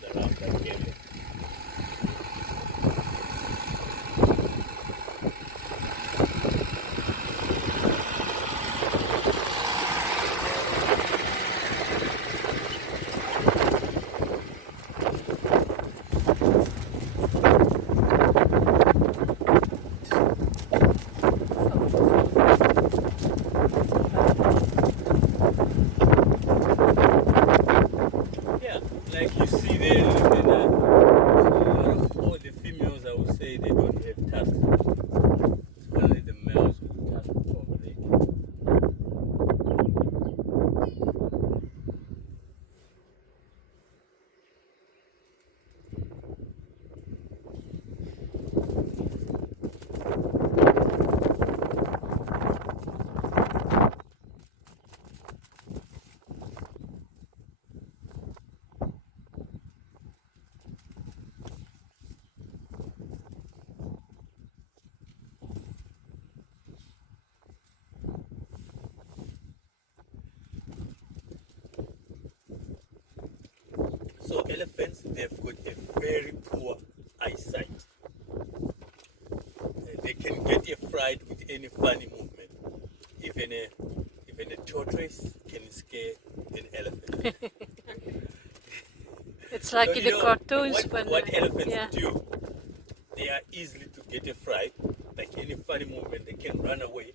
moves around that area. Yeah, like you see there, all the females, I would say, they don't have tusks. It's only the males with tusks over there. So elephants, they've got a very poor eyesight. They can get a fright with any funny movement. Even a tortoise can scare an elephant. It's like in the cartoons what elephants yeah. do, they are easily to get a fright. Like any funny movement, they can run away